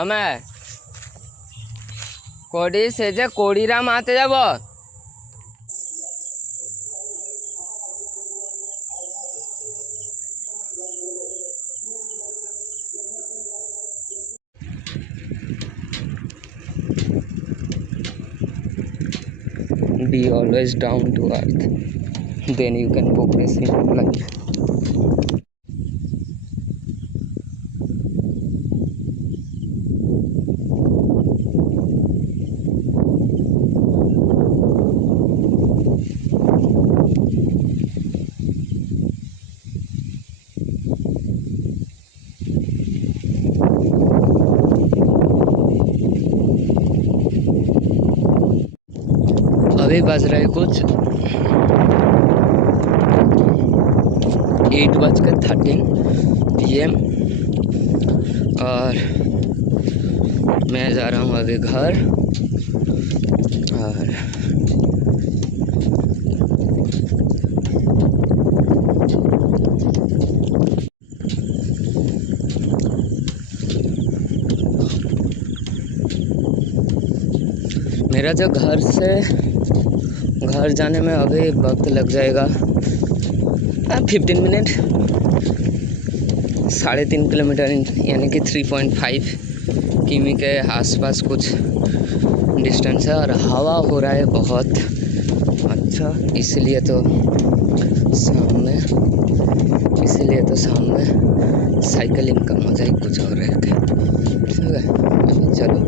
আমি কোডি সেজে কোডিরা মাতে যাব। Be always down to earth, then you can progress in life. अभी बज रहे कुछ 8:13 PM और मैं जा रहा हूँ अभी घर। और मेरा जो घर जाने में अभी वक्त लग जाएगा 15 मिनट। 3.5 किलोमीटर यानी कि 3.5 किमी के आसपास कुछ डिस्टेंस है। और हवा हो रहा है बहुत अच्छा, इसलिए तो शाम में साइकिलिंग का मजा ही कुछ और है। ठीक है, चलो।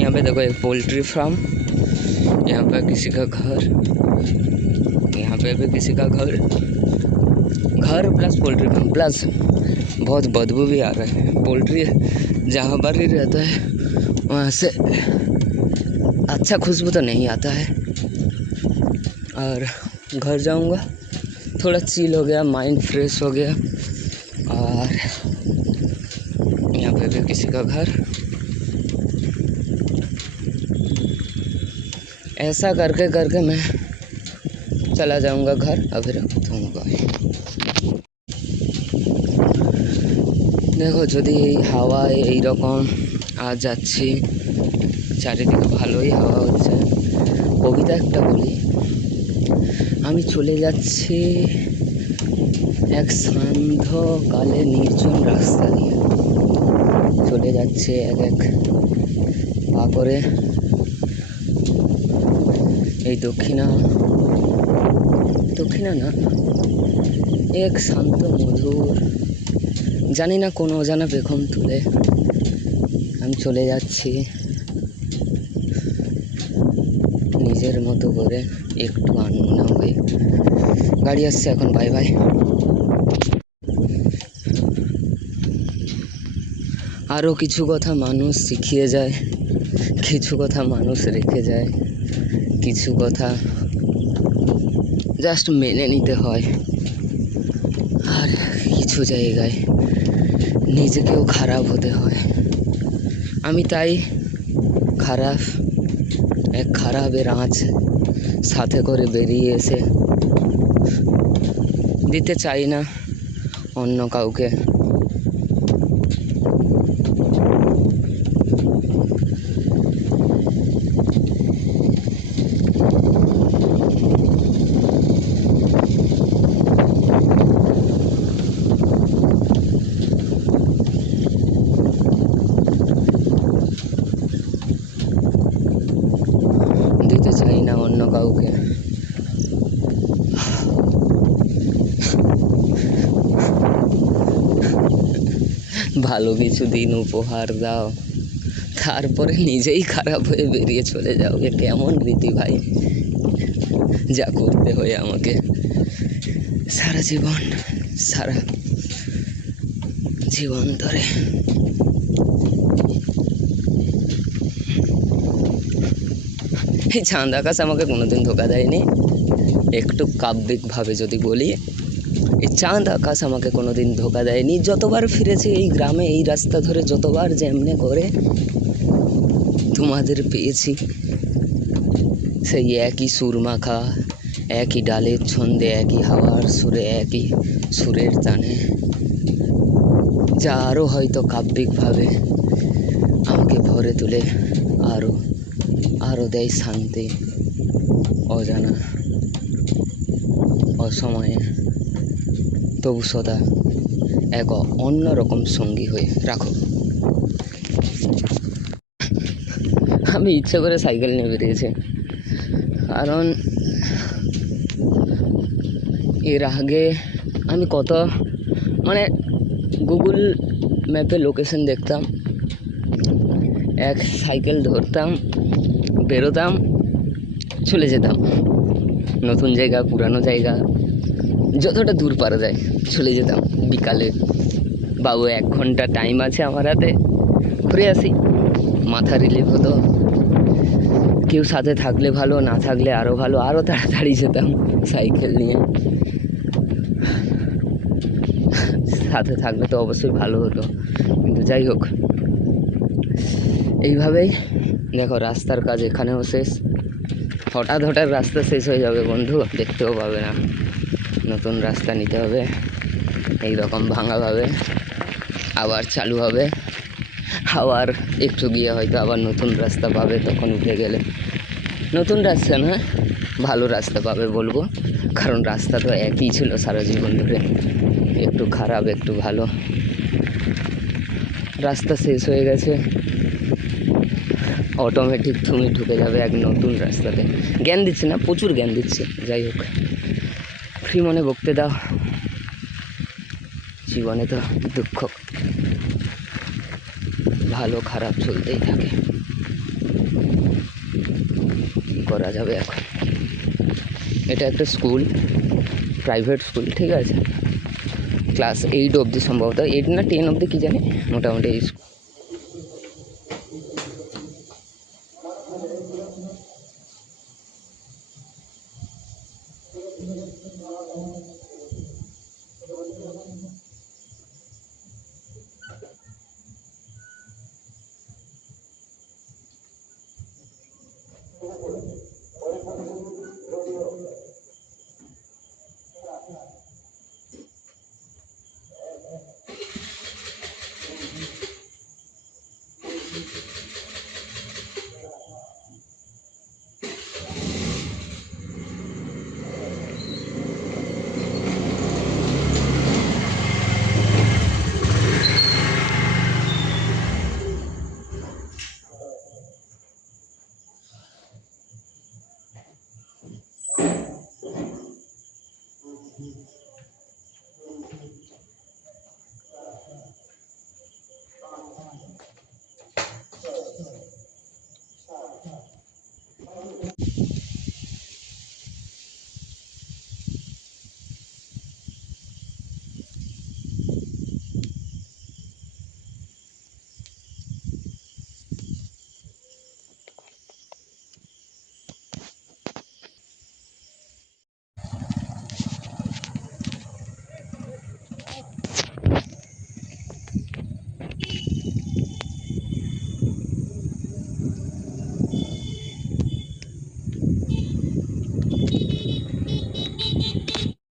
यहाँ पे देखो एक पोल्ट्री फार्म, यहाँ पे किसी का घर, यहाँ पे भी किसी का घर प्लस पोल्ट्री फार्म प्लस बहुत बदबू भी आ रहा है। पोल्ट्री जहाँ पर ही रहता है वहाँ से अच्छा खुशबू तो नहीं आता है। और घर जाऊँगा, थोड़ा चिल हो गया, माइंड फ्रेश हो गया। और यहाँ पे भी किसी का घर, ऐसा करके मैं चला जाऊंगा घर। अभी रखूँगा। দেখো যদি এই হাওয়া এই রকম আজ যাচ্ছি, চারিদিকে ভালোই হাওয়া হচ্ছে। কবিতা একটা বলি, আমি চলে যাচ্ছি এক সান্ধ্যকালে নির্জন রাস্তা দিয়ে, চলে যাচ্ছে এক পা করে এই দক্ষিণা না, এক শান্ত মধুর জানি না কোন অজানা পেখম তুলে আমি চলে যাচ্ছি নিজের মতো করে, একটু আনমনা হয়ে। গাড়ি আসছে এখন, বাই বাই। আরও কিছু কথা মানুষ শিখিয়ে যায়, কিছু কথা মানুষ রেখে যায়, কিছু কথা জাস্ট মেনে নিতে হয়, আর কিছু জায়গায় নিজেকেও খারাপ হতে হয়। আমি তাই খারাপের আঁচ সাথে করে বেরিয়ে এসে দিতে চাই না অন্য কাউকে। দিতে চাই না অন্য কাউকে। ভালো কিছু দিন উপহার দাও, তারপরে নিজেই খারাপ হয়ে বেরিয়ে চলে যাও। এ কেমন রীতি ভাই? যা করতে হয় আমাকে সারা জীবন ধরে। এই চাঁদ আকাশ আমাকে কোনোদিন ধোকা দেয়নি। একটু কাব্যিকভাবে যদি বলি, এই চাঁদ আকাশ আমাকে কোনোদিন ধোকা দেয়নি। যতবার ফিরেছি এই গ্রামে, এই রাস্তা ধরে, যতবার যেমনে করে তোমাদের পেয়েছি, সেই একই সুর মাখা, একই ডালের ছন্দে, একই হাওয়ার সুরে, একই সুরের টানে, যা আরও হয়তো কাব্যিকভাবে আমাকে ভরে তুলে আরও দেয় শান্তি, অজানা অসময়ে, তবু সদা এক অন্যরকম সঙ্গী হয়ে রাখো। আমি ইচ্ছে করে সাইকেল নিয়ে বেরিয়েছি, কারণ এর আগে আমি গুগল ম্যাপে লোকেশন দেখতাম, এক সাইকেল ধরতাম, বেরোতাম, চলে যেতাম নতুন জায়গা, পুরানো জায়গা, যতটা দূর পারা যায় চলে যেতাম। বিকালে বাবু 1 ঘন্টা টাইম আছে আমার হাতে, ঘুরে আসি, মাথা রিলিফ হতো। কেউ সাথে থাকলে ভালো, না থাকলে আরও ভালো, আরও তাড়াতাড়ি যেতাম সাইকেল নিয়ে। সাথে থাকলে তো অবশ্যই ভালো হতো, কিন্তু যাই হোক, এইভাবেই দেখো রাস্তার কাজ এখানেও শেষ। হঠাৎ রাস্তা শেষ হয়ে যাবে বন্ধু, দেখতেও পাবে না। নতুন রাস্তা নিতে হবে, এইরকম ভাঙাভাবে আবার চালু হবে, আবার একটু গিয়ে হয়তো আবার নতুন রাস্তা পাবে। তখন উঠে গেলে নতুন রাস্তা না, ভালো রাস্তা পাবে বলবো, কারণ রাস্তা তো একই ছিল সারা জীবন ধরে, একটু খারাপ একটু ভালো। রাস্তা শেষ হয়ে গেছে, অটোমেটিক তুমি ঢুকে যাবে এক নতুন রাস্তাতে। জ্ঞান দিচ্ছে না, প্রচুর জ্ঞান দিচ্ছে। যাই হোক, ফ্রি মনে বকতে দাও, জীবনে তো দুঃখ ভালো খারাপ চলতেই থাকে, করা যাবে। এখন এটা একটা স্কুল, প্রাইভেট স্কুল, ঠিক আছে, ক্লাস 8 অবধি, সম্ভবত 8 না 10 অবধি কি জানি, মোটামুটি এই স্কুল।